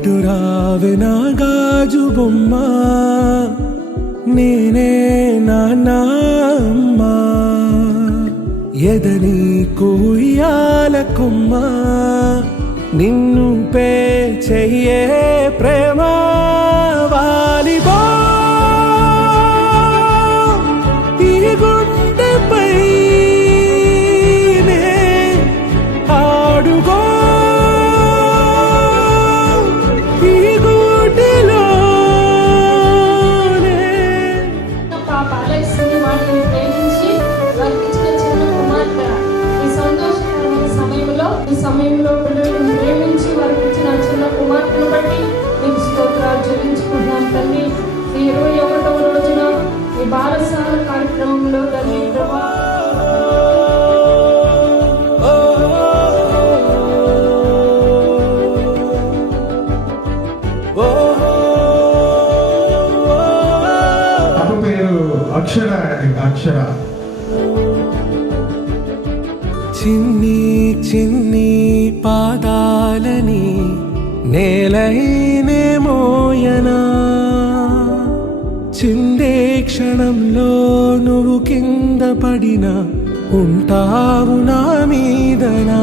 ఇటు రావే నా గాజు బొమ్మ, నేనే నాన్నమ్మ. ఎదని కొయ్యాల కొమ్మ, నిన్ను పే చెయ్యే ప్రేమ వాలిబో. ఈ గుండెపై నే ఆడుగో, ఈ గుడిలోనే. పాప అలెక్స్ని వాడిని ప్రేమించి వర్తించిన చిన్న కుమార్తె. ఈ సమయంలో బిడ్డలను ప్రేమించి వర్తించిన చిన్న కుమార్తెను బట్టి నీకు స్తోత్రాలు చెల్లించుకుంటున్నాం తండ్రి. ఈ 21వ రోజున ఈ బాలసాల కార్యక్రమంలో తండ్రి ప్రభా అక్షర చిన్ని చిన్ని పాదాలని నేలైనే మోయనా, చిందే క్షణంలో నువ్వు కింద పడినా ఉంటావు నా మీదనా.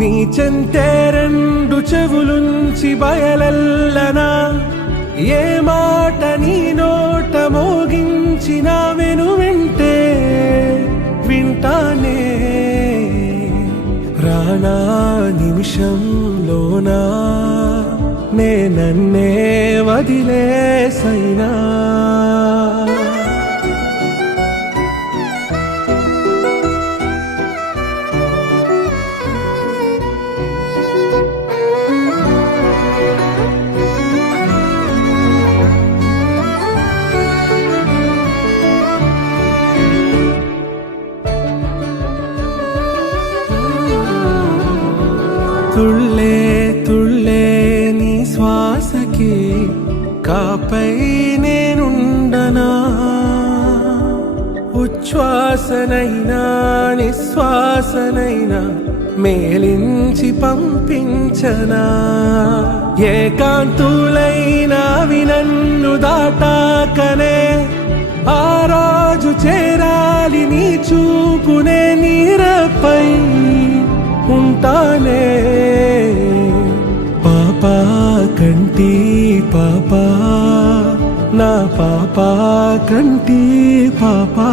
నీ చెంతే రెండు చెవులుంచి బయలెల్లనా, ఏ మాట నీ నోట మోగించిన వెను వింటే వింటానే. రానా నిమిషంలోనా నే నన్నే వదిలేసైనా. తుళ్ళే తుళ్ళే నీ శ్వాసకి కాపై నేనుండనా, ఉచ్ఛ్వాసనైనా నిశ్వాసనైనా మేలించి పంపించనా. ఏకాంతులైనా నన్ను దాటాకనే ఆ రోజు చేరాలి నీ చూపునే నీరపై ఉంటానే. పాపా కంటి పాపా, నా పాపా కంటి పాపా.